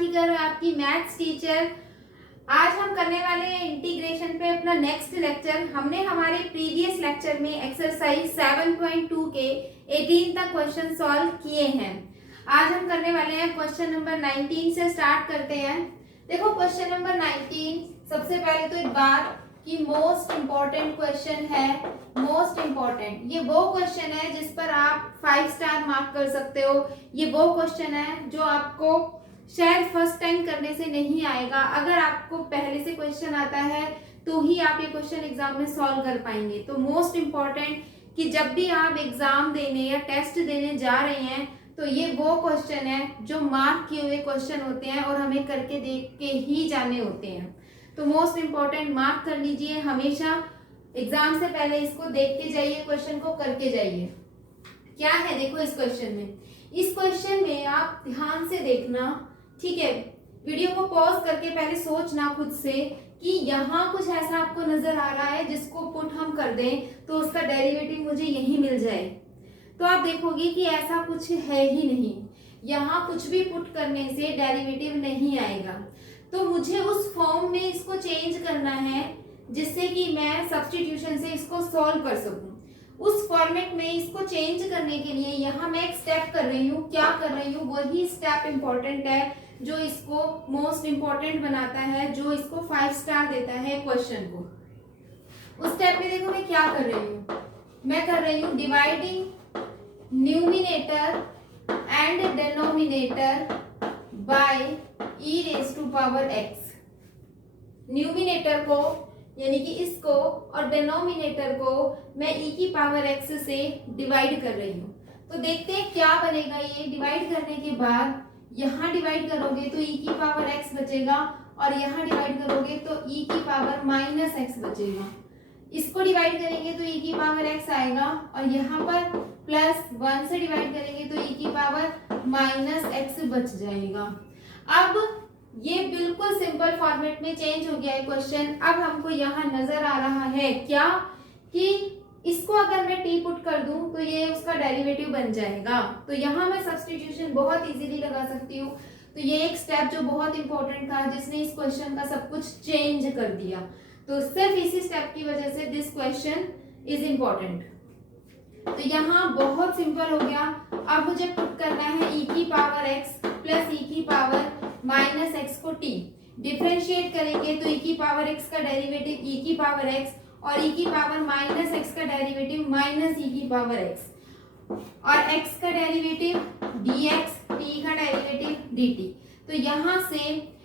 साथीकर, आपकी maths teacher. आज हम करने वाले हैं इंटीग्रेशन पे अपना नेक्स्ट लेक्चर। हमने हमारे प्रीवियस लेक्चर में एक्सरसाइज 7.2 के 18 तक क्वेश्चन सॉल्व किए हैं। आज हम करने वाले हैं क्वेश्चन नंबर 19 से स्टार्ट करते हैं। देखो क्वेश्चन नंबर 19, सबसे पहले तो एक बात कि मोस्ट इम्पॉर्टेंट क्वेश्चन है। मोस्ट इम्पॉर्टेंट, ये वो क्वेश्चन है जिस पर आप 5 स्टार मार्क कर सकते हो। ये वो क्वेश्चन है जो आपको शायद फर्स्ट टाइम करने से नहीं आएगा। अगर आपको पहले से क्वेश्चन आता है तो ही आप ये क्वेश्चन एग्जाम में सॉल्व कर पाएंगे। तो मोस्ट इम्पॉर्टेंट कि जब भी आप एग्जाम देने या टेस्ट देने जा रहे हैं तो ये वो क्वेश्चन है जो मार्क किए हुए क्वेश्चन होते हैं और हमें करके देख के ही जाने होते हैं। तो मोस्ट इम्पॉर्टेंट मार्क कर लीजिए, हमेशा एग्जाम से पहले इसको देख के जाइए, क्वेश्चन को करके जाइए। क्या है देखो इस क्वेश्चन में, इस क्वेश्चन में आप ध्यान से देखना, ठीक है। वीडियो को पॉज करके पहले सोचना खुद से कि यहाँ कुछ ऐसा आपको नजर आ रहा है जिसको पुट हम कर दें तो उसका डेरिवेटिव मुझे यही मिल जाए। तो आप देखोगे कि ऐसा कुछ है ही नहीं, यहाँ कुछ भी पुट करने से डेरिवेटिव नहीं आएगा। तो मुझे उस फॉर्म में इसको चेंज करना है जिससे कि मैं सब्स्टिट्यूशन से इसको सॉल्व कर सकूं। उस फॉर्मेट में इसको चेंज करने के लिए यहाँ मैं एक स्टेप कर रही हूँ। क्या कर रही हूँ, वही स्टेप इम्पोर्टेंट है जो इसको मोस्ट इम्पोर्टेंट बनाता है, जो इसको 5 स्टार देता है क्वेश्चन को। उस स्टेप में देखो मैं क्या कर रही हूँ, मैं कर रही हूँ dividing numerator and denominator by e raise to power x। Numerator को यानी कि इसको और डिनोमिनेटर को मैं e की पावर x से डिवाइड कर रही हूँ। तो देखते हैं क्या बनेगा। ये डिवाइड करने के बाद यहाँ डिवाइड करोगे तो e की पावर x बचेगा और यहाँ डिवाइड करोगे तो e की पावर माइनस x बचेगा। इसको डिवाइड करेंगे तो e की पावर x आएगा और यहाँ पर प्लस 1 से डिवाइड करेंगे तो e की पावर माइनस x बच जाएगा। अब ये बिल्कुल सिंपल फॉर्मेट में चेंज हो गया है क्वेश्चन। अब हमको यहाँ नजर आ रहा है क्या कि इसको अगर मैं t पुट कर दूं तो ये उसका डेरिवेटिव बन जाएगा। तो यहाँ मैं सब्स्टिट्यूशन बहुत इजीली लगा सकती हूँ। तो ये एक स्टेप जो बहुत इंपॉर्टेंट था जिसने इस क्वेश्चन का सब कुछ चेंज कर दिया। तो सिर्फ इसी स्टेप की वजह से दिस क्वेश्चन इज इम्पोर्टेंट। तो यहाँ बहुत सिंपल हो गया। अब मुझे पुट करना है e की पावर x प्लस e की पावर माइनस x को t। डिफ्रेंशिएट करेंगे तो e की पावर x का डेरिवेटिव e की पावर x और e की पावर माइनस x का डेरिवेटिव माइनस e की पावर x और x का डेरिवेटिव dx, t का डेरिवेटिव dt। तो यहाँ से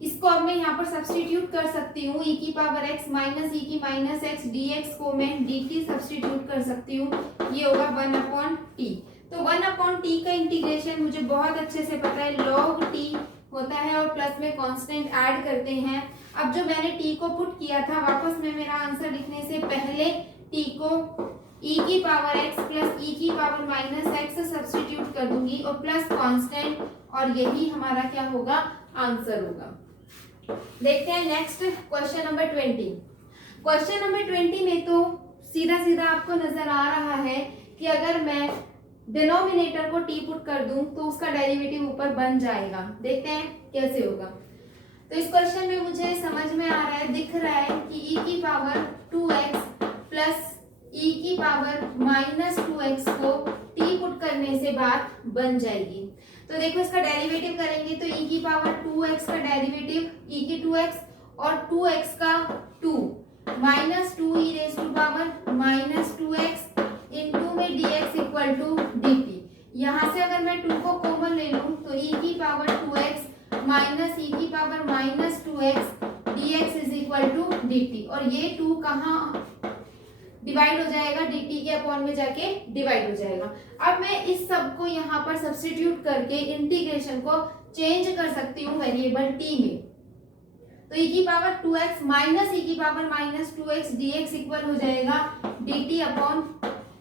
इसको अब मैं यहाँ पर सब्स्टिट्यूट कर सकती हूँ। e की पावर x माइनस e की माइनस x dx को मैं dt सब्स्टिट्यूट कर सकती हूँ। ये होगा 1/t। तो 1/t का इंटीग्रेशन मुझे बहुत अच्छे से पता है, log t होता है और प्लस में कांस्टेंट ऐड करते हैं। अब जो मैंने t को पुट किया था, वापस में मेरा आंसर लिखने से पहले t को e की पावर x प्लस e की पावर माइनस x सब्स्टिट्यूट कर दूंगी और प्लस कांस्टेंट, और यही हमारा क्या होगा, आंसर होगा। देखते हैं next question number 20। Question number 20 में तो सीधा सीधा आपको नजर आ रहा है कि अगर मैं डिनोमिनेटर को t पुट कर दूं तो उसका डेरिवेटिव ऊपर बन जाएगा। देखते हैं कैसे होगा। तो इस क्वेश्चन में मुझे समझ में आ रहा है, दिख रहा है कि e की पावर 2x प्लस e की पावर माइनस 2x को t पुट करने से बात बन जाएगी। तो देखो इसका डेरिवेटिव करेंगे तो e की पावर 2x का डेरिवेटिव e की 2x और 2x का 2 minus 2e raise to power minus 2x into में dx इक्वल टू dt। यहाँ से अगर मैं 2 को कॉमन ले लूँ तो e की पावर 2x माइनस e की power minus 2x dx is equal to dt। और ये 2 कहाँ डिवाइड हो जाएगा, dt के अपॉन में जाके डिवाइड हो जाएगा। अब मैं इस सब को यहाँ पर सब्स्टिट्यूट करके इंटीग्रेशन को चेंज कर सकती हूँ वेरिएबल t में। तो e की पावर 2x माइनस e की power minus 2x dx equal हो जाएगा dt अपॉन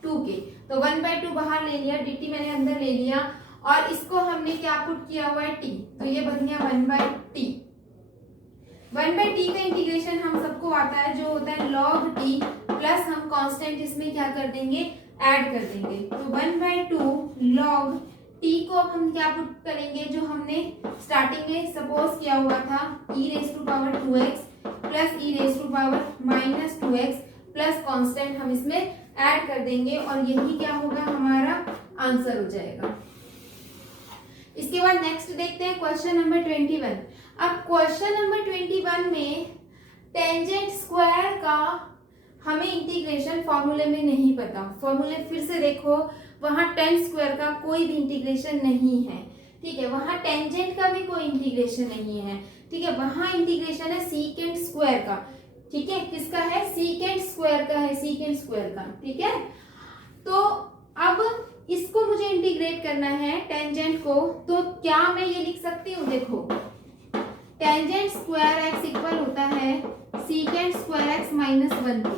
2 के। तो 1/2 बाहर ले लिया, dt मैंने अंदर ले लिया और इसको हमने क्या पुट किया हुआ है, t। तो ये बन गया 1/t। 1/t का इंटीग्रेशन हम सबको आता है जो होता है log t प्लस हम कांस्टेंट इसमें क्या कर देंगे, ऐड कर देंगे। तो 1/2 log t को अब हम क्या पुट करेंगे, जो हमने स्टार्टिंग में सपोज किया हुआ था e raise to power 2x plus e raise to power minus 2x plus constant हम इसमें ऐड कर देंगे और यही क्या होगा, हमारा आंसर हो जाएगा। इसके बाद नेक्स्ट देखते हैं क्वेश्चन नंबर 21। अब क्वेश्चन नंबर 21 में टेंजेंट स्क्वायर का हमें इंटीग्रेशन फॉर्मूले में नहीं पता। फॉर्मूले फिर से देखो, वहां टेन स्क्वायर का कोई भी इंटीग्रेशन नहीं है, ठीक है। वहां टेंजेंट का भी कोई इंटीग्रेशन नहीं है, ठीक है। वहां इंटीग्रेशन है सीकेंट स्क्वायर का, ठीक है। किसका है, सीकेंट स्क्वायर का है, सीकेंट स्क्वायर का, ठीक है। तो अब इसको मुझे इंटीग्रेट करना है टेंजेंट को, तो क्या मैं ये लिख सकती हूँ, देखो टेंजेंट स्क्वायर एक्स इक्वल होता है सीकेंट स्क्वायर एक्स माइनस 1/2।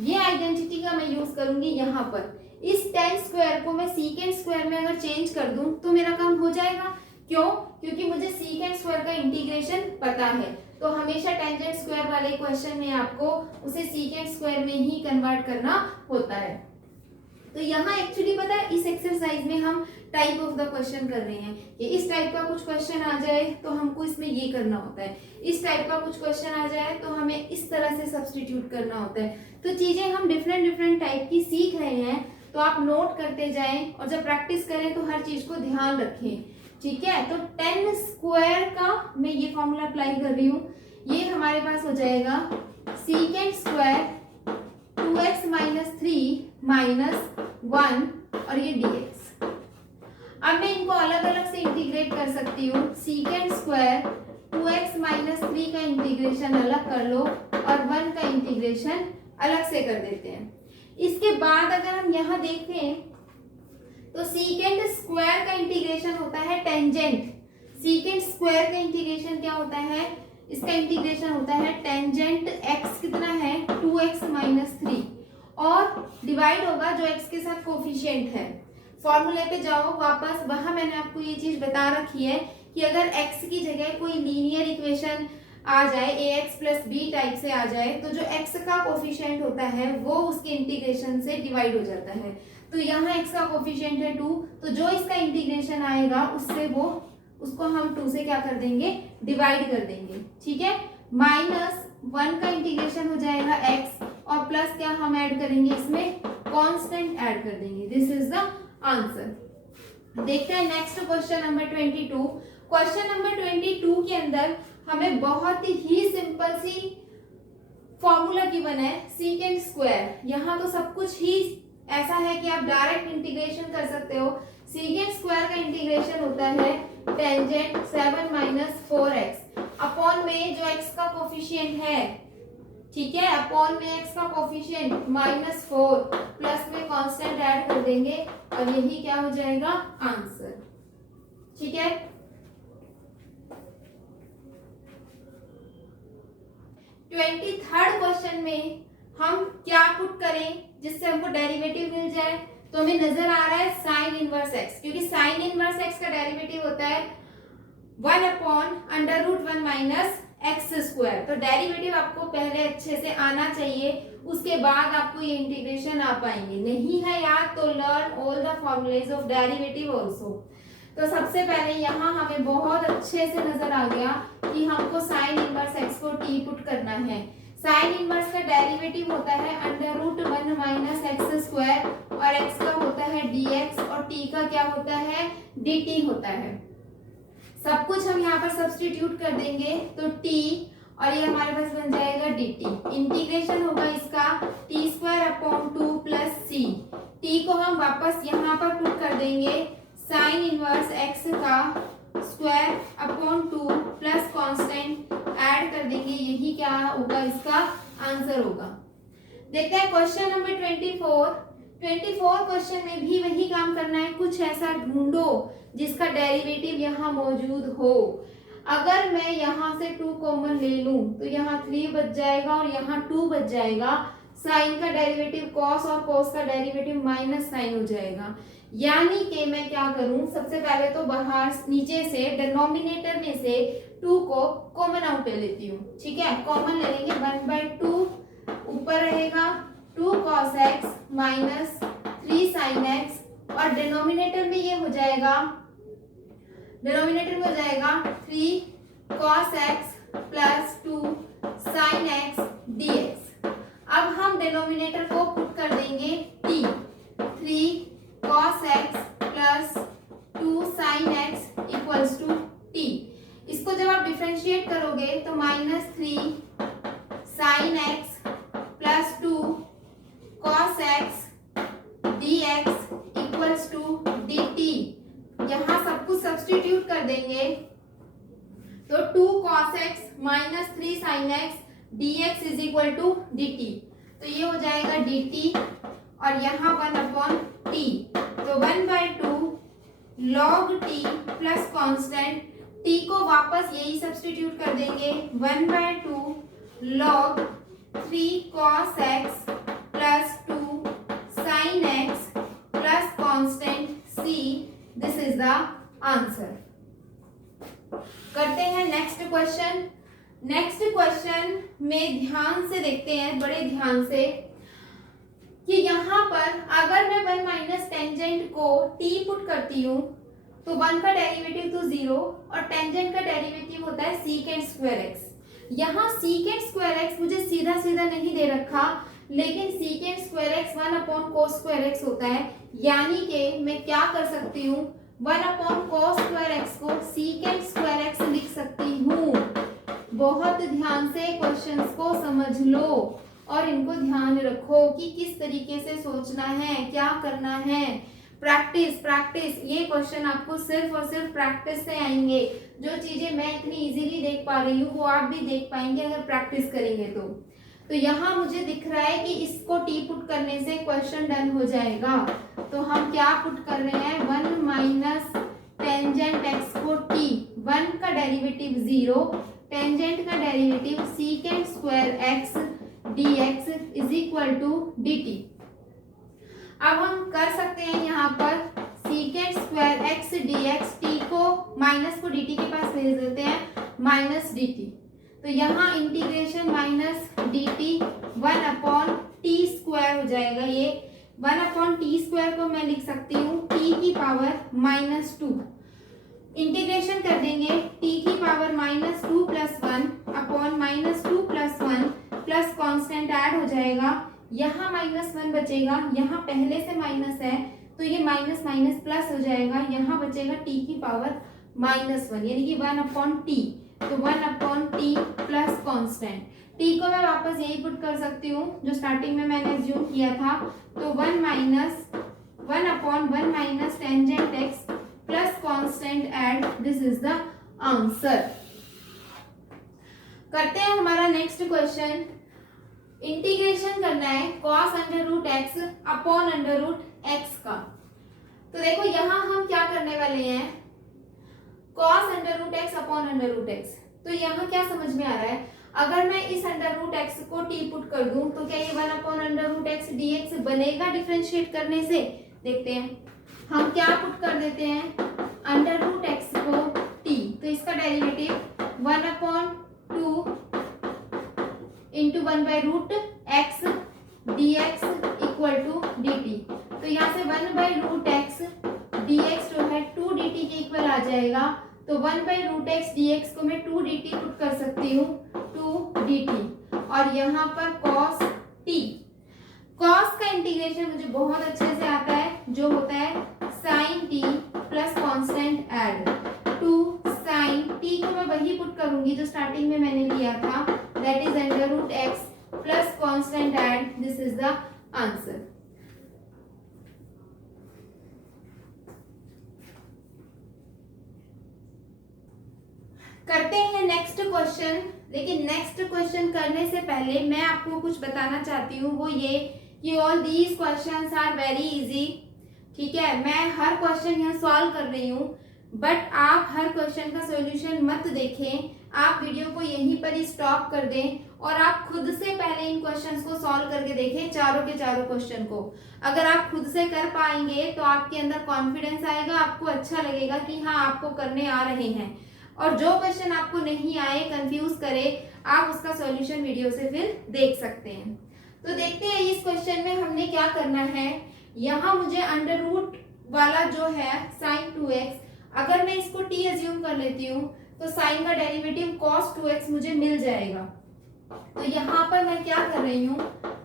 ये आइडेंटिटी का मैं यूज करूंगी यहाँ पर। इस टेन स्क्वायर को मैं सीकेंट स्क्वायर में अगर चेंज कर दूं तो मेरा काम हो जाएगा। क्यों, क्योंकि मुझे सीकेंट स्क्वायर का इंटीग्रेशन पता है। तो हमेशा टेंजेंट स्क्वायर वाले क्वेश्चन में आपको उसे सीकेंट स्क्वायर में ही कन्वर्ट करना होता है। तो यहाँ एक्चुअली पता है, इस एक्सरसाइज में हम टाइप ऑफ द क्वेश्चन कर रहे हैं कि इस टाइप का कुछ क्वेश्चन आ जाए तो हमको इसमें ये करना होता है, इस टाइप का कुछ क्वेश्चन आ जाए तो हमें इस तरह से सब्स्टिट्यूट करना होता है। तो चीजें हम डिफरेंट टाइप की सीख रहे हैं, तो आप नोट करते जाएं और जब प्रैक्टिस करें तो हर चीज को ध्यान रखें, ठीक है। तो 10 स्क्वायर का मैं ये फॉर्मूला अप्लाई कर रही हूँ। ये हमारे पास हो जाएगा secant square 2x minus 3 minus 1 और ये dx। अब मैं इनको अलग अलग से इंटीग्रेट कर सकती हूँ। सीकेंट स्क्वायर 2x माइनस 3 का इंटीग्रेशन अलग कर लो और 1 का इंटीग्रेशन अलग से कर देते हैं। इसके बाद अगर हम यहाँ देखें तो सीकेंट स्क्वायर का इंटीग्रेशन होता है टेंजेंट। सीकेंट स्क्वायर का इंटीग्रेशन क्या होता है, इसका इंटीग्रेशन होता है टेंजेंट x कितना है 2x माइनस 3 और डिवाइड होगा जो x के साथ कोफिशिएंट है। फॉर्मूले पे जाओ वापस, वहां मैंने आपको ये चीज बता रखी है कि अगर x की जगह कोई लीनियर इक्वेशन आ जाए ax प्लस b टाइप से आ जाए तो जो x का कोफिशिएंट होता है वो उसके इंटीग्रेशन से डिवाइड हो जाता है। तो यहाँ x का कोफिशिएंट है 2, तो जो इसका इंटीग्रेशन आएगा उससे वो उसको हम 2 से क्या कर देंगे, डिवाइड कर देंगे, ठीक है। माइनस 1 का इंटीग्रेशन हो जाएगा x और प्लस क्या हम ऐड करेंगे, इसमें कांस्टेंट ऐड कर देंगे। This is the answer. देखते हैं next question number 22। Question number 22 के अंदर हमें बहुत ही सिंपल सी फॉर्मूला गिवन है सीकेंट स्क्वायर। यहाँ तो सब कुछ ही ऐसा है कि आप डायरेक्ट इंटीग्रेशन कर सकते हो। सीकेंट स्क्वायर का इंटीग्रेशन होता है टेंजेंट 7 माइनस 4x अपॉन में जो x का कोफिशिएंट है, ठीक है, अपॉन में x का कोफिशिएंट माइनस 4 प्लस में कांस्टेंट ऐड कर देंगे और यही क्या हो जाएगा, आंसर, ठीक है। थर्ड क्वेश्चन में हम क्या पुट करें जिससे हमको डेरिवेटिव मिल जाए, तो हमें नजर आ रहा है साइन इनवर्स x, क्योंकि साइन इनवर्स x का डेरिवेटिव होता है 1 upon under root 1 minus x square. तो डेरिवेटिव आपको पहले अच्छे से आना चाहिए, उसके बाद आपको ये इंटीग्रेशन आ पाएंगे। नहीं है याद तो learn all the formulas of derivative also. तो सबसे पहले यहाँ हमें बहुत अच्छे से नजर आ गया कि हमको साइन इनवर्स एक्स को टी पुट करना है। साइन इनवर्स का डेरिवेटिव होता है under root 1 minus x square और एक्स का होता है dx और t का क्या होता है, dt होता है। सब कुछ हम यहाँ पर सब्स्टिट्यूट कर देंगे तो t और ये हमारे पास बन जाएगा dt। इंटीग्रेशन होगा इसका t square upon 2 plus c। t को हम वापस यहाँ पर पुट कर देंगे साइन इनवर्स x का square upon 2 plus constant add कर देंगे, यही क्या होगा, इसका आंसर होगा। देखते हैं क्वेश्चन नंबर 24 क्वेश्चन में भी वही काम करना है। कुछ ऐसा ढूंढो जिसका डेरिवेटिव यहाँ मौजूद हो। अगर मैं यहाँ से 2 कॉमन ले लूं तो यहाँ 3 बच जाएगा और यहाँ 2 बच जाएगा। साइन का डेरिवेटिव कॉस और कॉस का डेरिवेटिव माइनस साइन हो जाएगा। यानी कि मैं क्या करूं, सबसे पहले तो बाहर नीचे से डिनोमिनेटर में से 2 को कॉमन आउट ले लेती हूँ, ठीक है। कॉमन ले लेंगे 1/2 ऊपर रहेगा 2 cos x minus 3 sin x और डिनोमिनेटर में ये हो जाएगा डिनोमिनेटर में हो जाएगा 3 cos x plus 2 sin x dx। अब हम डिनोमिनेटर को पुट कर देंगे t, 3 cos x plus 2 sin x equals to t। इसको जब आप डिफरेंशिएट करोगे तो -3 sin x plus 2 cos x dx equals to dt। यहाँ सब कुछ सब्स्टिट्यूट कर देंगे तो 2 cos x minus 3 sin x dx is equal to dt। तो ये हो जाएगा dt और यहाँ 1/t, तो 1/2 log t plus constant, t को वापस यही सब्स्टिट्यूट कर देंगे 1/2 log 3 cos x plus 2 sin x plus constant c। This is the answer. करते हैं नेक्स्ट क्वेश्चन। नेक्स्ट क्वेश्चन में ध्यान से देखते हैं, बड़े ध्यान से, कि यहाँ पर अगर मैं 1 माइनस टेंजेंट को t पुट करती हूँ तो 1 का डेरिवेटिव तो 0 और टेंजेंट का डेरिवेटिव होता है सीकेंट स्क्वायर x। यहाँ सीकेंट स्क्वायर x मुझे सीधा सीधा नहीं दे रखा, लेकिन secant square x 1/cos square x होता है, यानी कि मैं क्या कर सकती हूँ 1/cos स्क्वायर x को सीकेंट स्क्वायर x लिख सकती हूँ। बहुत ध्यान से क्वेश्चंस को समझ लो और इनको ध्यान रखो कि किस तरीके से सोचना है, क्या करना है। प्रैक्टिस प्रैक्टिस, ये क्वेश्चन आपको सिर्फ और सिर्फ प्रैक्टिस से आएंगे। जो चीजें मैं इतनी इजीली देख पा रही हूँ वो आप भी देख पाएंगे अगर प्रैक्टिस करेंगे तो यहाँ मुझे दिख रहा है कि इसको टी पुट करने से क्वेश्चन डन हो जाएगा। तो हम क्या पुट कर रहे हैं 1 माइनस टेंजेंट एक्स को टी, 1 का डेरिवेटिव 0, टेंजेंट का derivative secant square x dx is equal to dt। अब हम कर सकते हैं यहाँ पर secant square x dx, t को माइनस को dt के पास भेज देते हैं माइनस dt। तो यहाँ integration minus dt 1/t square हो जाएगा। ये 1/t स्क्वायर को मैं लिख सकती हूँ t की पावर -2। इंटीग्रेशन कर देंगे t की power -2 plus 1 upon -2 plus 1 plus constant add हो जाएगा। यहाँ -1 बचेगा, यहाँ पहले से माइनस है तो ये माइनस माइनस प्लस हो जाएगा, यहाँ बचेगा t की पावर -1 यानी कि 1/t। तो 1/t प्लस कॉन्स्टेंट, t को मैं वापस यही पुट कर सकती हूँ जो स्टार्टिंग में मैंने अज्यूम किया था। तो 1 minus tangent x plus constant add, this is the answer. करते हैं हमारा नेक्स्ट क्वेश्चन। इंटीग्रेशन करना है cos √x अपॉन √x का। तो देखो यहाँ हम क्या करने वाले हैं cos √x अपॉन √x। तो यहाँ क्या समझ में आ रहा है, अगर मैं इस √x को t पुट कर दूं तो क्या ये 1/√x dx बनेगा डिफरेंशिएट करने से? देखते हैं। हम क्या पुट कर देते हैं √x को t, तो इसका derivative 1/2 into 1/√x dx equal to dt। तो यहाँ से 1/√x dx जो है 2 dt के इक्वल आ जाएगा। तो 1/√x dx को मैं 2 dt पुट कर सकती हूँ 2 dt। और यहाँ पर cos t, cos का इंटीग्रेशन मुझे बहुत अच्छे से आता है जो होता है sin t plus constant add 2 sin t को मैं वही पुट करूंगी जो स्टार्टिंग में मैंने लिया था, that is √x plus constant add, this is the answer. करते हैं नेक्स्ट क्वेश्चन। लेकिन नेक्स्ट क्वेश्चन करने से पहले मैं आपको कुछ बताना चाहती हूँ, वो ये कि all these questions are very easy. ठीक है, मैं हर क्वेश्चन यहाँ सॉल्व कर रही हूँ, बट आप हर क्वेश्चन का सॉल्यूशन मत देखें, आप वीडियो को यहीं पर ही स्टॉप कर दें और आप खुद से पहले इन क्वेश्चंस को सॉल्व करके देखें, चारों के चारों क्वेश्चन को। अगर आप खुद से कर पाएंगे तो आपके अंदर कॉन्फिडेंस आएगा, आपको अच्छा लगेगा कि हाँ आपको करने आ रहे हैं। और जो क्वेश्चन आपको नहीं आए, कंफ्यूज करे, आप उसका सॉल्यूशन वीडियो से फिर देख सकते हैं। तो देखते हैं इस क्वेश्चन में हमने क्या करना है। यहाँ मुझे अंडर रूट वाला जो है sin 2x अगर मैं इसको t अज्यूम कर लेती हूँ तो साइन का डेरिवेटिव cos 2x मुझे मिल जाएगा। तो यहाँ पर मैं क्या कर रही हूँ,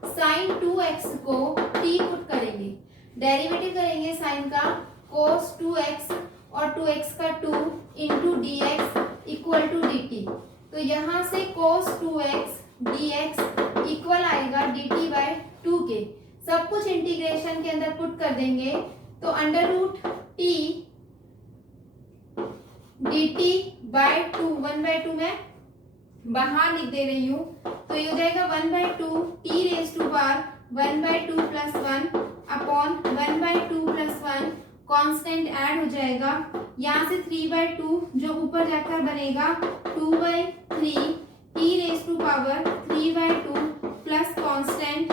साइन 2x को t पुट करेंगे, डेरिवेटिव करेंगे साइन का cos 2x और 2x का 2 into d x equal to d t. तो यहाँ से cos 2x dx इक्वल आएगा dt बाय 2 के। सब कुछ इंटीग्रेशन के अंदर पुट कर देंगे तो under root t dt by 2, 1/2 मैं बाहर लिख दे रही हूँ, तो ये हो जाएगा 1/2 t raise to power 1/2 plus 1 upon 1/2 plus 1, constant add हो जाएगा, यहाँ से 3/2 जो ऊपर जाकर बनेगा 2/3 t raise to power 3/2 plus constant,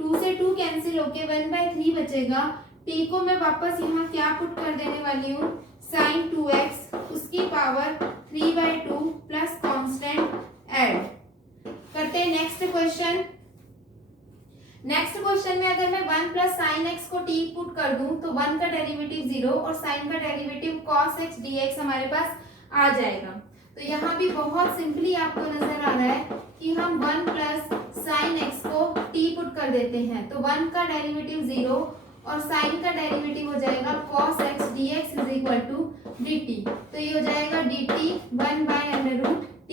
2 से 2 कैंसिल होके 1/3 बचेगा। टी को मैं वापस यहाँ क्या पुट कर देने वाली हूँ, साइन 2x उसकी पावर 3/2 प्लस कांस्टेंट ऐड करते हैं। नेक्स्ट क्वेश्चन में अगर मैं 1 प्लस साइन एक्स को t पुट कर दूं तो 1 का डेरिवेटिव 0 और साइन का डेरिवेटिव cos x dx हमारे पास आ जाएगा। तो यहाँ भी बहुत सिंपली आपको नजर आ रहा है कि हम 1 प्लस साइन एक्स को t पुट कर देते हैं, तो 1 का डेरिवेटिव 0 और साइन का डेरिवेटिव हो जाएगा cos x dx is equal to dt। तो ये हो जाएगा dt 1 by under root t।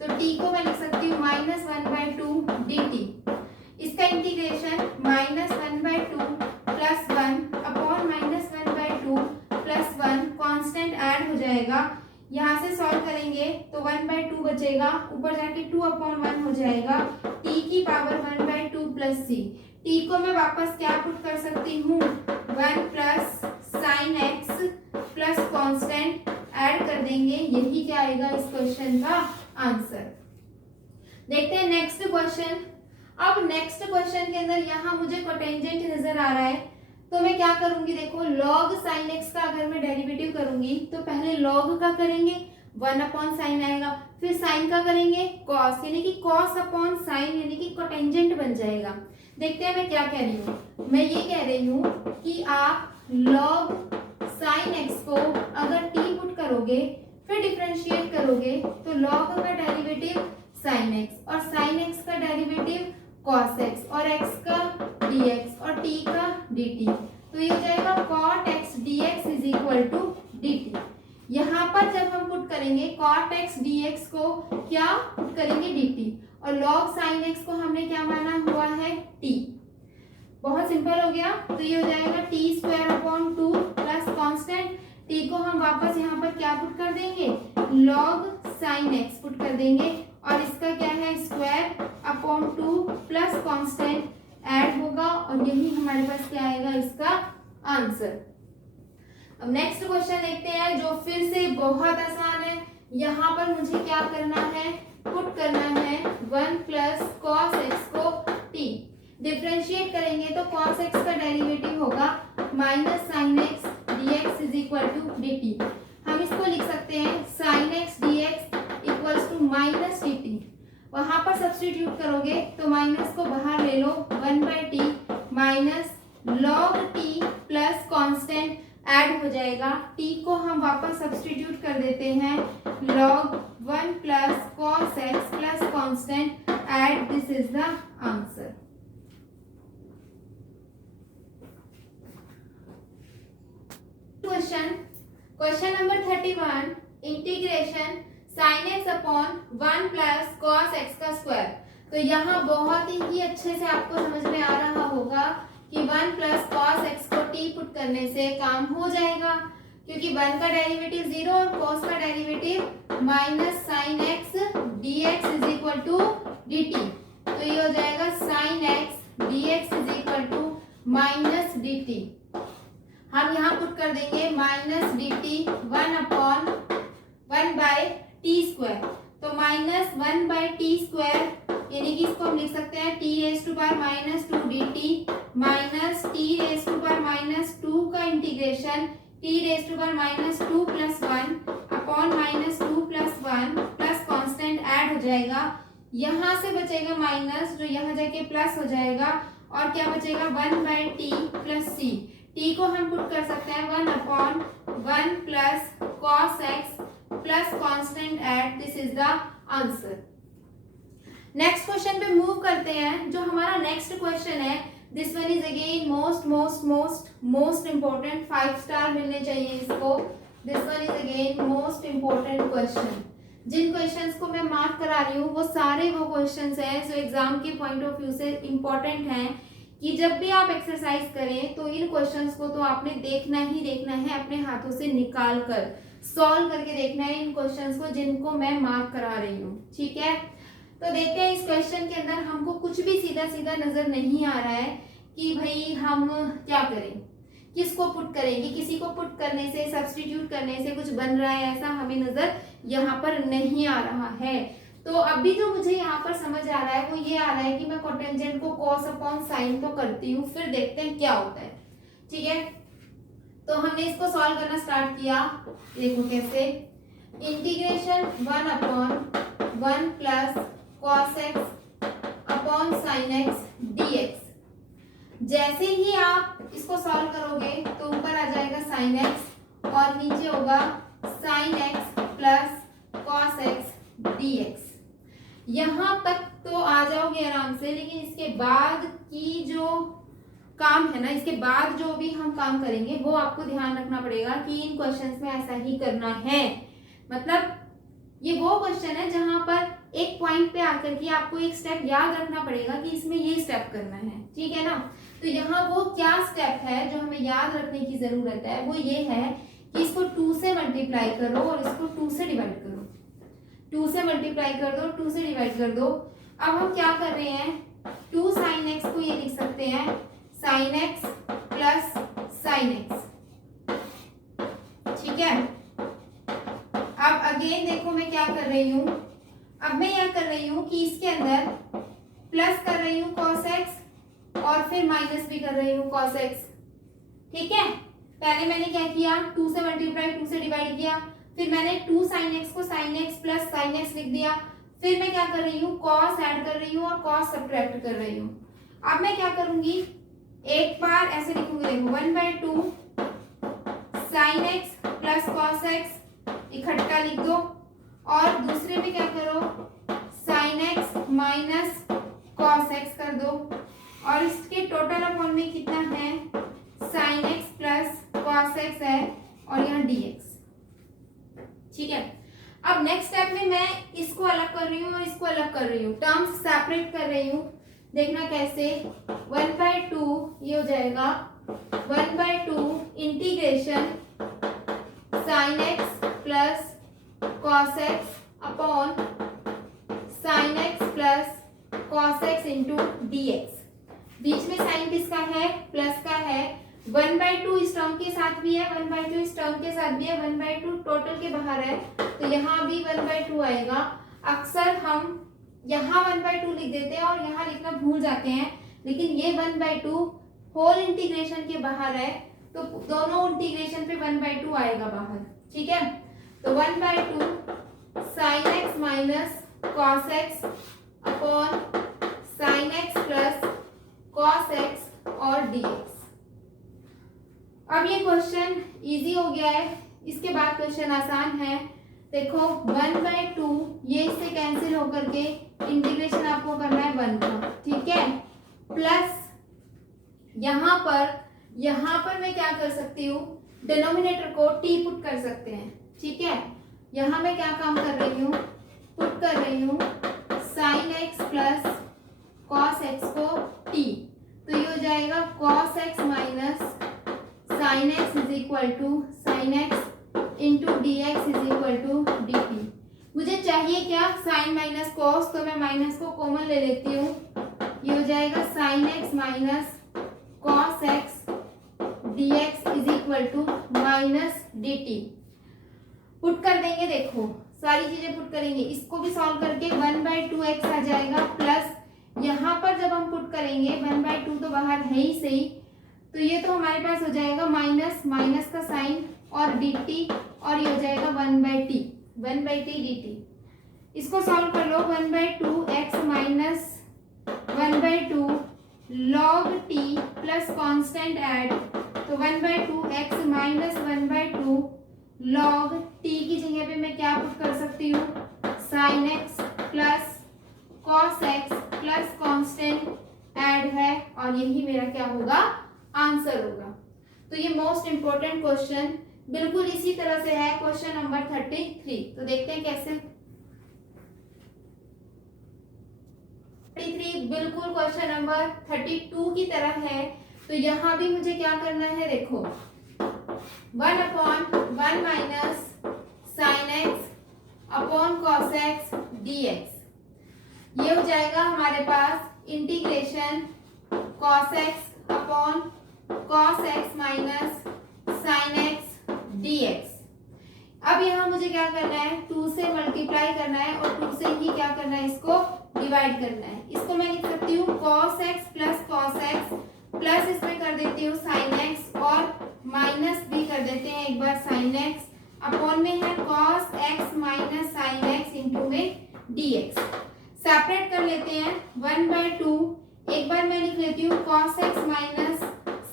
तो t को मैं लिख सकती हूँ -1/2 dt। इसका integration -1/2 plus 1 upon -1/2 plus 1, constant add हो जाएगा, यहाँ से सॉल्व करेंगे तो 1/2 बचेगा, ऊपर जाके 2/1 हो जाएगा, t की पावर 1/2 प्लस c। t को मैं वापस क्या पुट कर सकती हूँ, 1 plus sine x plus constant add कर देंगे, यही क्या आएगा इस क्वेश्चन का आंसर। देखते हैं नेक्स्ट क्वेश्चन। अब नेक्स्ट क्वेश्चन के अंदर यहाँ मुझे कोटेंजेंट नजर आ रहा है, तो मैं क्या करूंगी, देखो log sin x का अगर मैं डेरिवेटिव करूंगी तो पहले log का करेंगे 1 अपॉन साइन आएगा, फिर साइन का करेंगे cos, यानी कि cos अपॉन साइन यानी कि कोटेंजेंट बन जाएगा। देखते हैं मैं क्या कह रही हूँ, मैं ये कह रही हूँ कि आप log sin x को अगर t पुट करोगे फिर डिफरेंशिएट करोगे तो log का डेरिवेटिव sin x और sin x का डेरिवेटिव cos x और x का dx और t का dt। तो ये हो जाएगा cot x dx is equal to dt। यहाँ पर जब हम पुट करेंगे cot x dx को क्या पुट करेंगे dt और log sin x को हमने क्या माना हुआ है t। बहुत सिंपल हो गया। तो ये हो जाएगा t square upon 2 plus constant, t को हम वापस यहाँ पर क्या पुट कर देंगे, log sin x पुट कर देंगे और इसका क्या है square upon 2 plus constant add होगा और यही हमारे पास क्या आएगा इसका आंसर। अब नेक्स्ट क्वेश्चन देखते हैं जो फिर से बहुत आसान है। यहाँ पर मुझे क्या करना है, पुट करना है 1 प्लस cos x को t, डिफरेंशिएट करेंगे तो cos x का डेरिवेटिव होगा minus sine x dx is equal to dt। हम इसको लिख सकते हैं sin x dx equals to minus dt। वहां पर सब्स्टिट्यूट करोगे तो माइनस को बाहर ले लो, 1/t minus log t plus constant add हो जाएगा, t को हम वापस सब्स्टिट्यूट कर देते हैं log 1 plus cos x plus constant add, this is the answer. Question number 31, integration sin x upon 1 plus cos x का स्क्वायर। तो यहाँ बहुत ही अच्छे से आपको समझ में आ रहा होगा कि 1 प्लस cos x को t पुट करने से काम हो जाएगा, क्योंकि 1 का डेरिवेटिव 0 और cos का derivative minus sine x dx is equal to dt। तो ये हो जाएगा sine x dx is equal to minus dt। हम यहाँ पुट कर देंगे minus dt 1 upon 1 by t square. तो माइनस 1 बाय टी स्क्वायर यानी कि इसको हम लिख सकते हैं t raise to power minus 2 dt minus t raise to power minus 2 का integration t raise to power minus 2 plus 1 upon minus 2 plus 1 plus constant add हो जाएगा, यहाँ से बचेगा माइनस जो यहाँ जाके प्लस हो जाएगा और क्या बचेगा 1 by t plus c. T को हम पुट कर सकते हैं 1/1 plus cos x plus constant at, this is the answer. Next question पे मूव करते हैं। जो हमारा नेक्स्ट क्वेश्चन है, this one is again most most most most important, 5 star मिलने चाहिए इसको। This one is again most important question. जिन क्वेश्चंस को मैं मार्क करा रही हूँ वो सारे वो क्वेश्चंस हैं जो एग्जाम के पॉइंट ऑफ व्यू से इंपॉर्टेंट हैं, कि जब भी आप एक्सरसाइज करें तो इन क्वेश्चंस को तो आपने देखना ही देखना है, अपने हाथों से निकाल कर सॉल्व करके देखना है इन क्वेश्चंस को जिनको मैं मार्क करा रही हूँ। ठीक है, तो देखते हैं इस क्वेश्चन के अंदर हमको कुछ भी सीधा सीधा नजर नहीं आ रहा है कि भाई हम क्या करें, किसको पुट करेंगे। किसी को पुट करने से, सब्स्टिट्यूट करने से कुछ बन रहा है ऐसा हमें नजर यहाँ पर नहीं आ रहा है। तो अभी जो मुझे यहाँ पर समझ आ रहा है वो ये आ रहा है कि मैं कोटेंजेंट को कॉस अपॉन साइन तो करती हूँ, फिर देखते हैं क्या होता है। ठीक है, तो हमने इसको सॉल्व करना स्टार्ट किया। देखो कैसे, integration 1/1 plus cos x upon sin x dx। जैसे ही आप इसको सॉल्व करोगे तो ऊपर आ जाएगा sin x और नीचे होगा sin x plus cos x dx। यहाँ तक तो आ जाओगे आराम से, लेकिन इसके बाद की जो काम है ना, इसके बाद जो भी हम काम करेंगे वो आपको ध्यान रखना पड़ेगा कि इन क्वेश्चंस में ऐसा ही करना है। मतलब ये वो क्वेश्चन है जहां पर एक पॉइंट पे आकर के आपको एक स्टेप याद रखना पड़ेगा कि इसमें ये स्टेप करना है। ठीक है ना, तो यहाँ वो क्या स्टेप है जो हमें याद रखने की जरूरत है, वो ये है कि इसको 2 से मल्टीप्लाई करो और इसको 2 से डिवाइड करो। 2 से मल्टीप्लाई कर दो, 2 से डिवाइड कर दो। अब हम क्या कर रहे हैं, 2 sin x को ये लिख सकते हैं sin x plus sin x। ठीक है, अब अगेन देखो मैं क्या कर रही हूँ, अब मैं यह कर रही हूँ कि इसके अंदर प्लस कर रही हूँ cos x और फिर माइनस भी कर रही हूँ cos x। ठीक है, पहले मैंने क्या किया, 2 से मल्टीप्लाई 2 से डिवाइड किया, फिर मैंने 2 sin x को sin x plus sin x लिख दिया, फिर मैं क्या कर रही हूँ, cos ऐड कर रही हूँ और cos सब्ट्रैक्ट कर रही हूँ। अब मैं क्या करूंगी, एक बार ऐसे लिखूंगी, देखो 1/2 sin x plus cos x इकट्ठा लिख दो, और दूसरे में क्या करो, sin x minus cos x कर दो, और इसके टोटल अपॉन में कितना है, sin x plus cos x है और यहाँ dx। ठीक है, अब नेक्स्ट स्टेप में मैं इसको अलग कर रही हूँ और इसको अलग कर रही हूँ, टर्म्स सेपरेट कर रही हूँ। देखना कैसे, 1/2 ये हो जाएगा 1/2 integration sin x plus cos x upon sin x plus cos x into dx। बीच में साइन किसका है, प्लस का है। 1/2 इस टर्म के साथ भी है, 1/2 इस टर्म के साथ भी है, 1/2 टोटल के बाहर है, तो यहाँ भी 1/2 आएगा। अक्सर हम यहाँ 1/2 लिख देते हैं और यहाँ लिखना भूल जाते हैं, लेकिन ये 1/2 होल इंटीग्रेशन के बाहर है, तो दोनों इंटीग्रेशन पे 1/2 आएगा बाहर। ठीक है, तो 1/2 sin x minus cos x upon sin x plus cos x और dx। अब ये क्वेश्चन इजी हो गया है, इसके बाद क्वेश्चन आसान है। देखो 1/2 ये इससे कैंसिल होकर के इंटीग्रेशन आपको करना है 1 का। ठीक है, प्लस यहाँ पर मैं क्या कर सकती हूँ, डिनोमिनेटर को t पुट कर सकते हैं। ठीक है, यहाँ मैं क्या काम कर रही हूँ, पुट कर रही हूँ sin x plus cos x को t, तो ये हो जाएगा cos x minus sin x is equal to sin x into dx is equal to dt। मुझे चाहिए क्या, sin माइनस cos, तो मैं माइनस को कॉमन ले लेती हूँ, ये हो जाएगा sin x minus cos x dx is equal to minus dt। Put कर देंगे, देखो सारी चीजें पुट करेंगे, इसको भी सॉल्व करके 1/2x आ जाएगा, प्लस यहाँ पर जब हम पुट करेंगे 1/2 तो बाहर है ही सही, तो ये तो हमारे पास हो जाएगा माइनस, माइनस का साइन और dt, और ये हो जाएगा 1/t dt। इसको सॉल्व कर लो, 1/2x minus 1/2 log t plus constant add तो 1/2 x माइनस 1/2 लॉग t की जगह पे मैं क्या पुट कर सकती हूँ, sine x plus cos x plus constant add है और यही मेरा क्या होगा, आंसर होगा। तो ये मोस्ट इंपॉर्टेंट क्वेश्चन बिल्कुल इसी तरह से है क्वेश्चन नंबर 33। तो देखते हैं कैसे। 33 बिल्कुल क्वेश्चन नंबर 32 की तरह है। तो यहाँ भी मुझे क्या करना है, देखो 1/1 minus sine x upon cos x dx। ये हो जाएगा हमारे पास integration cos x upon cos x minus sine x dx। अब यहाँ मुझे क्या करना है, 2 से मल्टीप्लाई करना है और 2 से ही क्या करना है, इसको डिवाइड करना है। इसको मैं लिख सकती हूँ cos x plus cos x plus इसमें कर देती हूँ sin x और माइनस भी कर देते हैं एक बार sin x अपॉन में है cos x minus sin x into में dx। सेपरेट कर लेते हैं 1/2। एक बार मैं लिख लेती हूँ cos x minus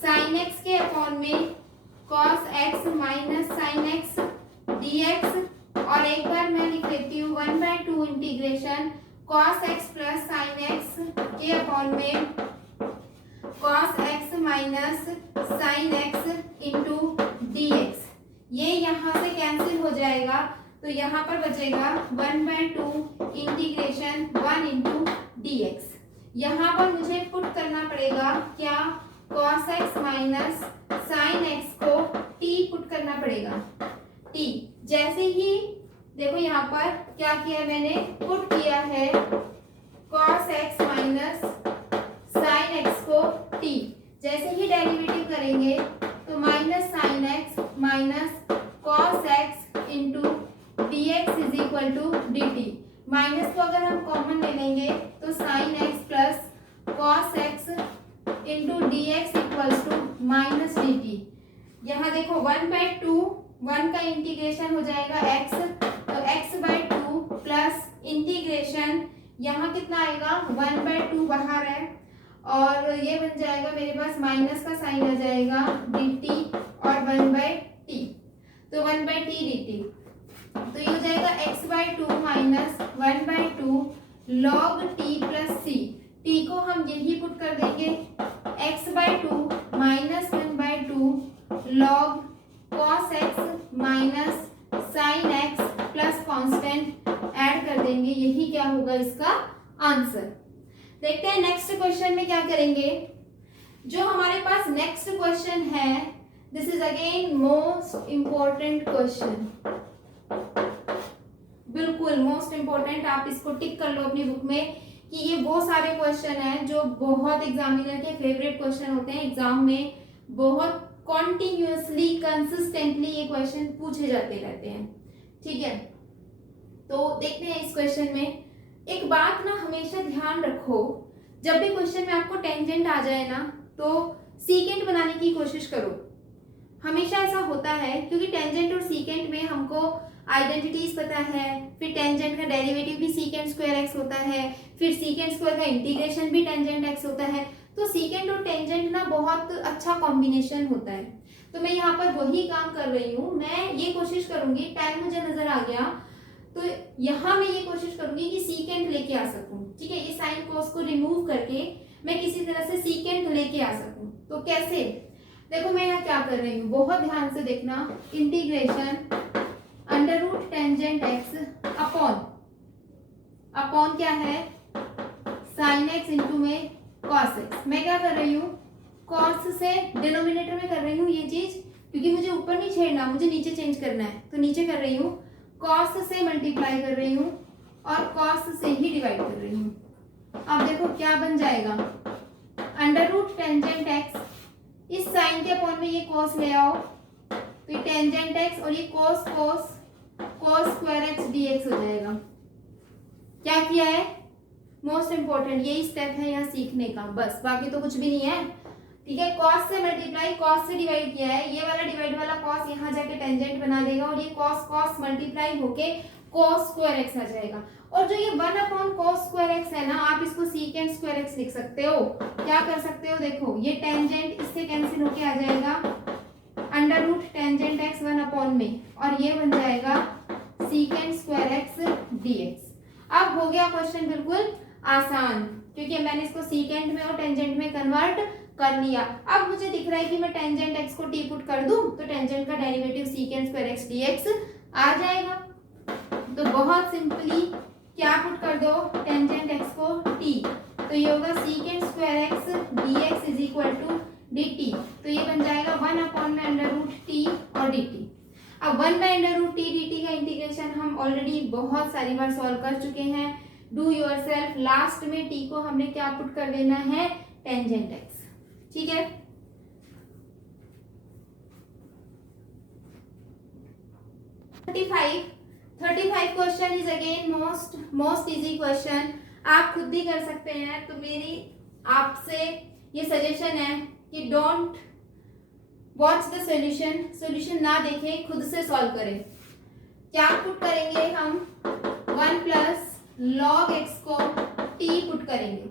sin x के अपॉन में cos x minus sin x dx और एक बार मैं लिख लेती हूँ 1/2 integration cos x plus sin x के अपॉन में cos x minus sin x into dx। ये यहाँ से कैंसिल हो जाएगा तो यहाँ पर बचेगा 1/2 इंटीग्रेशन 1 इंटू dx। यहाँ पर मुझे पुट करना पड़ेगा क्या, cos x minus sin x को t पुट करना पड़ेगा, t। जैसे ही देखो यहाँ पर क्या किया मैंने, पुट किया है cos x minus sin x को t। जैसे ही डेरिवेटिव करेंगे तो minus sin x minus cos x into dx is equal to dt। Minus को अगर हम कॉमन ले लेंगे तो sin x plus cos x into dx equals to minus dt। यहाँ देखो 1/2 1 का इंटीग्रेशन हो जाएगा x, तो x/2 प्लस इंटीग्रेशन यहाँ कितना आएगा 1/2 बाहर है और ये बन जाएगा मेरे पास माइनस का साइन आ जाएगा dt और 1/t, तो 1/t dt। तो ये हो जाएगा x/2 minus 1/2 log t plus c। t को हम यही पुट कर देंगे x/2 minus 1/2 log cos x minus sin x plus constant add कर देंगे, यही क्या होगा इसका आंसर। देखते हैं नेक्स्ट क्वेश्चन में क्या करेंगे। जो हमारे पास नेक्स्ट क्वेश्चन है, this is again most important question, बिल्कुल मोस्ट इंपॉर्टेंट। आप इसको टिक कर लो अपनी बुक में कि ये वो सारे क्वेश्चन हैं जो बहुत एग्जामिनर के फेवरेट क्वेश्चन होते हैं। एग्जाम में बहुत कॉन्टिन्यूसली कंसिस्टेंटली ये क्वेश्चन पूछे जाते रहते हैं, ठीक है। तो देखते हैं इस क्वेश्चन में। एक बात ना हमेशा ध्यान रखो, जब भी क्वेश्चन में आपको टेंजेंट आ जाए ना तो सीकेंट बनाने की कोशिश करो। हमेशा ऐसा होता है क्योंकि टेंजेंट और सीकेंट में हमको आइडेंटिटीज पता है, फिर टेंजेंट का डेरिवेटिव भी सीकेंट स्क्वायर एक्स होता है, फिर सीकेंट स्क्वायर का इंटीग्रेशन भी टेंजेंट एक्स होता है। तो सीकेंट और टेंजेंट ना बहुत अच्छा कॉम्बिनेशन होता है। तो मैं यहाँ पर वही काम कर रही हूँ। मैं ये कोशिश करूंगी, टाइम मुझे नजर आ गया तो यहाँ मैं ये कोशिश करूंगी कि सीकेंट लेके आ सकूं, ठीक है। ये साइन कोस को रिमूव करके मैं किसी तरह से सीकेंट लेके आ सकूं। तो कैसे, देखो मैं यहाँ क्या कर रही हूँ, बहुत ध्यान से देखना। Integration under root tangent x upon क्या है, साइन एक्स इंटू में कॉस एक्स। मैं क्या कर रही हूँ, कॉस से डिनोमिनेटर में कर रही हूँ ये चीज, क्योंकि मुझे ऊपर नहीं छेड़ना, मुझे नीचे चेंज करना है। तो नीचे कर रही हूँ, कॉस से मल्टीप्लाई कर रही हूँ और कॉस से ही डिवाइड कर रही हूँ। अब देखो क्या बन जाएगा, अंडर रूट टेंजेंट एक्स, इस साइन के अपॉन में ये कॉस ले आओ तो ये टेंजेंट एक्स और ये कॉस स्क्वायर एक्स dx हो जाएगा। क्या किया है, मोस्ट इंपॉर्टेंट यही स्टेप है यहाँ सीखने का, बस बाकी तो कुछ भी नहीं है, ठीक है। कॉस से मल्टीप्लाई, कॉस से डिवाइड किया है, ये वाला डिवाइड वाला कॉस यहाँ जाके टेंजेंट बना देगा और ये कॉस मल्टीप्लाई होके cos स्क्वायर एक्स आ जाएगा। और जो ये 1 अपॉन cos स्क्वायर एक्स है ना, आप इसको secant स्क्वायर एक्स लिख सकते हो। क्या कर सकते हो, देखो ये टेंजेंट इससे कैंसिल होके आ जाएगा under root tangent x 1 upon में, और ये बन जाएगा secant स्क्वायर एक्स dx। अब हो गया क्वेश्चन बिल्कुल आसान, क्योंकि मैंने इसको secant में और टेंजेंट में कन्वर्ट कर लिया। अब मुझे दिख रहा है कि मैं टेंजेंट एक्स को टी पुट कर दूं तो टेंजेंट का derivative secant square x dx आ जाएगा। तो बहुत सिंपली क्या पुट कर दो, टेंजेंट एक्स को t, तो ये होगा secant square x dx is equal to dt। तो ये बन जाएगा 1 अपॉन में अंडर रूट टी और dt। अब 1 by under root t dt का इंटीग्रेशन हम ऑलरेडी बहुत सारी बार सॉल्व कर चुके हैं। डू योरसेल्फ, लास्ट में t को हमने क्या पुट कर देना है, टेंजेंट एक्स। ठीक है, thirty five question is again most easy question. आप खुद भी कर सकते हैं। तो मेरी आपसे ये सजेशन है कि डोंट वॉच द सॉल्यूशन ना देखें, खुद से सॉल्व करें। क्या पुट करेंगे हम, 1 प्लस लॉग एक्स को t पुट करेंगे,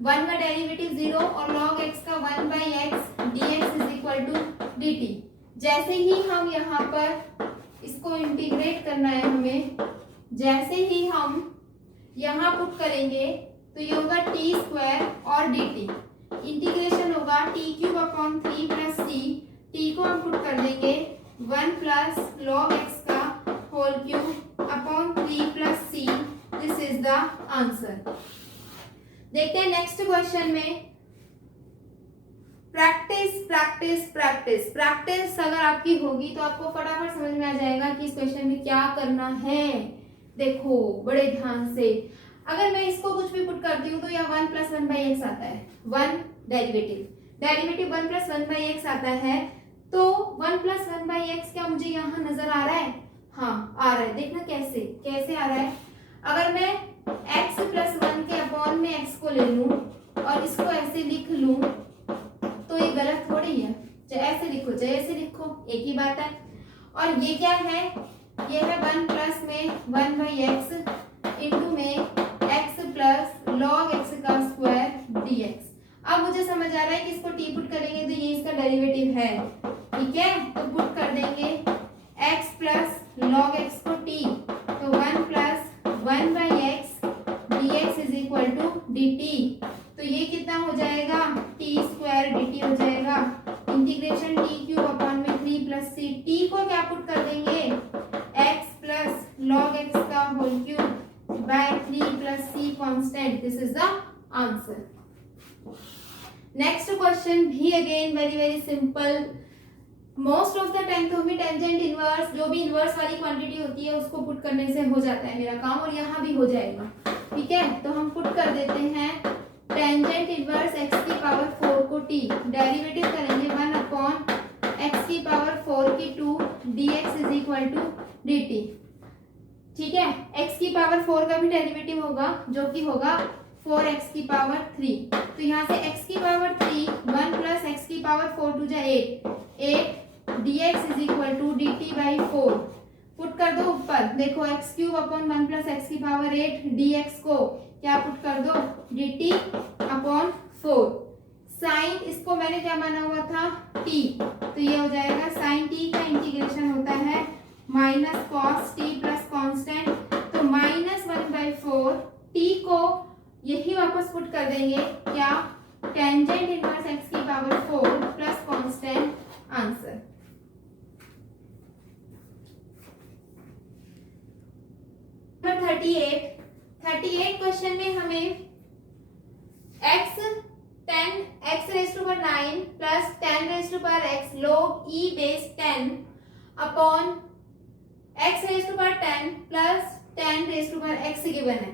1 का डेरिवेटिव 0 और log x का 1 by x dx is equal to dt। जैसे ही हम यहाँ पर इसको इंटीग्रेट करना है हमें, जैसे ही हम यहाँ पुट करेंगे तो ये होगा टी स्क्वायर और dt। इंटीग्रेशन होगा t cube upon 3 plus c, t को हम पुट कर देंगे 1 प्लस लॉग एक्स का whole cube upon 3 plus c. This is the answer. देखते हैं नेक्स्ट क्वेश्चन में। प्रैक्टिस अगर आपकी होगी तो आपको फटाफट समझ में आ जाएगा कि इस क्वेश्चन में क्या करना है। देखो बड़े ध्यान से, अगर मैं इसको कुछ भी पुट करती हूँ तो यह 1 प्लस 1 बाई एक्स आता है, 1 डेरिवेटिव 1 प्लस 1 बाई एक्स आता है। तो 1 प्लस 1 बाई एक्स क्या मुझे यहाँ नजर आ रहा है, हाँ आ रहा है। देखना कैसे आ रहा है। अगर मैं x प्लस 1 के अपॉन में x को ले लूं और इसको ऐसे लिख लूं तो ये गलत थोड़ी है। चाहे ऐसे लिखो चाहे ऐसे लिखो, एक ही बात है। और ये क्या है, ये है 1 प्लस में 1 बाई एक्स इंटू में x प्लस लॉग एक्स का स्क्वायर dx। अब मुझे समझ आ रहा है कि इसको t पुट करेंगे तो ये इसका डेरिवेटिव है, ठीक है। तो पुट कर देंगे x प्लस लॉग एक्स को t, तो 1 plus 1 by x dx is equal to dt। तो ये कितना हो जाएगा, टी स्क्वायर dt हो जाएगा। इंटीग्रेशन टी क्यूब अपॉन में 3 प्लस सी, टी को क्या पुट कर देंगे, x प्लस लॉग एक्स का whole cube by 3 plus C constant. This is the answer. Next question भी again very simple. Most of the time तो हमें tangent inverse, जो भी इनवर्स वाली क्वांटिटी होती है उसको पुट करने से हो जाता है मेरा काम, और यहाँ भी हो जाएगा, ठीक है। तो हम पुट कर देते हैं टेंजेंट इनवर्स x की पावर 4 को t, डेरिवेटिव करेंगे 1 अपॉन x की पावर 4 की 2 dx is equal to dt, ठीक है। x की पावर 4 का भी डेरिवेटिव होगा जो कि होगा 4x की पावर 3। तो यहाँ से x की पावर 3 1 प्लस x की पावर 4 टू जा 8 dx is equal to dt by 4। पुट कर दो ऊपर, देखो x cube upon 1 plus x की पावर 8 dx को क्या पुट कर दो, dt अपॉन 4। साइन इसको मैंने क्या माना हुआ था, t, तो ये हो जाएगा साइन t का इंटीग्रेशन होता है minus cos t plus constant, तो माइनस 1/4 t को यही वापस पुट कर देंगे क्या, टेंजेंट इनवर्स x की power 4 plus constant. Answer. Number 38 question में हमें x raise to power 9 plus 10 raise to power x log e base 10 upon x raise to power 10 plus 10 raise to power x given है।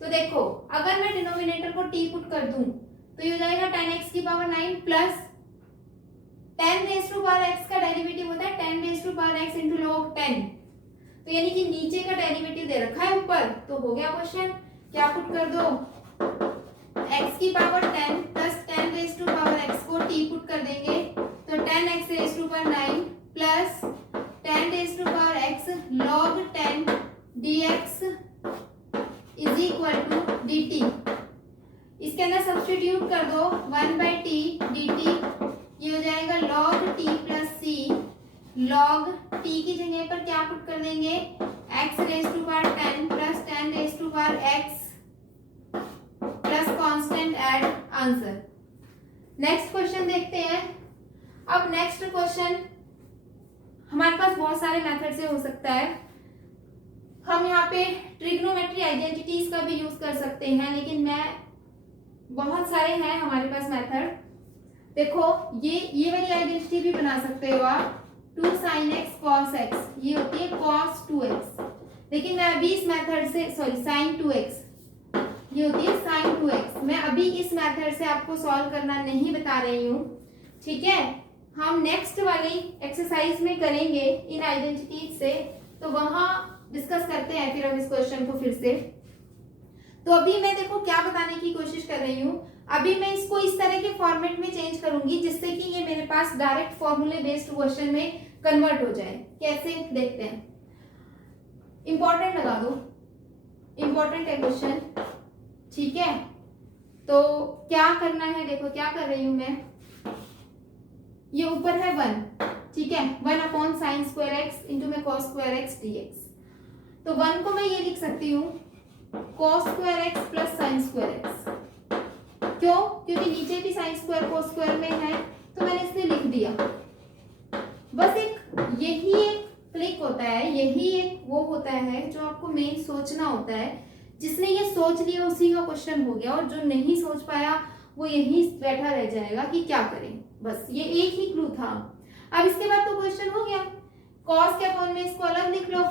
तो देखो अगर मैं denominator को t put कर दूं तो ये हो जाएगा 10x की power 9 plus 10 raise to power x का डेरिवेटिव होता है 10 raise to power x into log 10। तो यानी कि नीचे का डेरिवेटिव दे रखा है ऊपर, तो हो गया क्वेश्चन। क्या पुट कर दो, x की power 10 plus 10 raise to power x को t पुट कर देंगे तो 10x raise to power 9 plus 10 raise to power x log 10 dx is equal to dt। इसके अंदर सब्स्टिट्यूट कर दो 1/t dt, ये हो जाएगा log t plus c। log t की जगह पर क्या पुट कर देंगे, x raise to power 10 plus 10 raise to power x plus constant add answer. Next question देखते हैं। अब नेक्स्ट क्वेश्चन हमारे पास बहुत सारे मेथड से हो सकता है। हम यहाँ पे ट्रिग्नोमेट्री आइडेंटिटीज का भी यूज कर सकते हैं, लेकिन मैं बहुत सारे हैं हमारे पास मेथड। देखो ये वाली आइडेंटिटी भी बना सकते हो आप, 2 sin x cos x, ये होती है cos 2x। लेकिन मैं अभी इस मेथड से sin 2x, ये होती है sin 2x। मैं अभी इस मेथड से आपको सॉल्व करना नहीं बता रही हूँ, ठीक है। हम नेक्स्ट वाली एक्सरसाइज में करेंगे इन आइडेंटिटीज से, तो वहां डिस्कस करते हैं फिर हम इस क्वेश्चन को फिर से। तो अभी मैं देखो क्या बताने की कोशिश कर रही हूँ, अभी मैं इसको इस तरह के फॉर्मेट में चेंज करूंगी जिससे कि ये मेरे पास डायरेक्ट फॉर्मूले बेस्ड क्वेश्चन में कन्वर्ट हो जाए। कैसे देखते हैं, इंपॉर्टेंट लगा दो, इंपॉर्टेंट है क्वेश्चन, ठीक है। तो क्या करना है, देखो क्या कर रही हूं मैं, ये ऊपर है 1, ठीक है, 1 sin square x इंटू में cos square x dx। तो 1 को मैं ये लिख सकती हूँ cos square x plus sin square x। क्यों, क्योंकि नीचे भी sin square cos square में है, तो मैंने इसलिए लिख दिया। बस यही एक क्लिक होता है, यही एक वो होता है जो आपको मेन सोचना होता है। जिसने ये सोच लिया उसी का क्वेश्चन हो गया, और जो नहीं सोच पाया वो यही बैठा रह जाएगा कि क्या करें। बस ये एक ही क्लू था। अब इसके बाद तो क्वेश्चन हो गया। cos के अपॉन में इसको अलग लिख लो,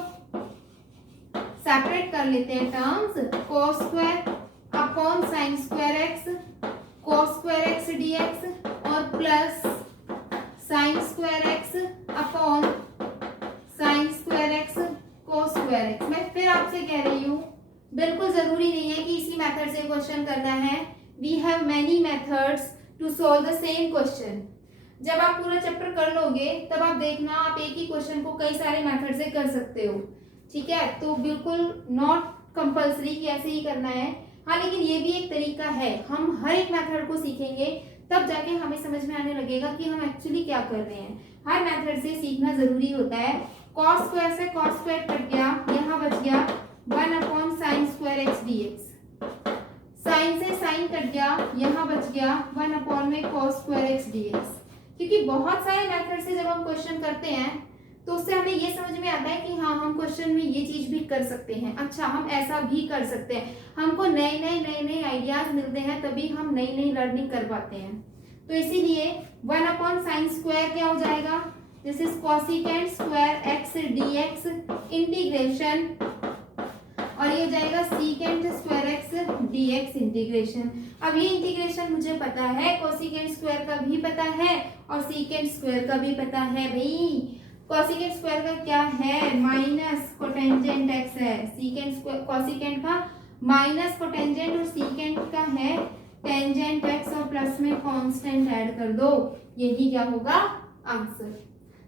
सेपरेट कर लेते हैं terms, cos square upon sin square x cos square x dx और plus sin square x upon sin square x cos square x। मैं फिर आपसे कह रही हूँ, बिल्कुल जरूरी नहीं है कि इसी मेथड से क्वेश्चन करना है। We have many methods to solve the same question. जब आप पूरा चैप्टर कर लोगे तब आप देखना, आप एक ही क्वेश्चन को कई सारे मेथड से कर सकते हो, ठीक है। तो बिल्कुल नॉट कंपल्सरी कि ऐसे ही करना है, हाँ, लेकिन ये भी एक तरीका है। हम हर एक मेथड को सीखेंगे तब जाके हमें समझ में आने लगेगा कि हम एक्चुअली क्या कर रहे हैं। हर मेथड से सीखना जरूरी होता है। cos स्क्वायर से cos स्क्वायर कट गया, यहाँ बच गया 1 sin square x dx। Sine से साइन कट गया, यहाँ बच गया 1 में cos स्क्वायर x dx। क्योंकि बहुत सारे मेथड से जब हम क्वेश्चन करते हैं तो उससे हमें ये समझ में आता है कि हाँ, हम क्वेश्चन में ये चीज भी कर सकते हैं। अच्छा, हम ऐसा भी कर सकते हैं। हमको नए नए आइडियाज मिलते हैं, तभी हम नई लर्निंग कर पाते हैं। तो इसीलिए 1 sin स्क्वायर क्या हो जाएगा, this is cosecant square x dx integration, और ये हो जाएगा secant square x dx integration. अब ये इंटीग्रेशन मुझे पता है, कोसिकेंट स्क्वायर का भी पता है और सीकेंट स्क्वायर का भी पता है। भाई कोसिकेंट स्क्वायर का क्या है, माइनस कोटेंजेंट x है, सीकेंट स्क्वायर कोसिकेंट का माइनस कोटेंजेंट और सीकेंट का है टेंजेंट x, और प्लस में कांस्टेंट ऐड कर दो, यही क्या होगा आंसर।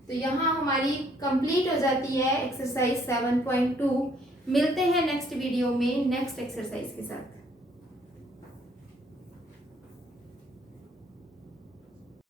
तो यहाँ हमारी कंप्लीट हो जाती है एक्सरसाइज 7.2। मिलते हैं नेक्स्ट वीडियो में नेक्स्ट एक्सरसाइज के साथ।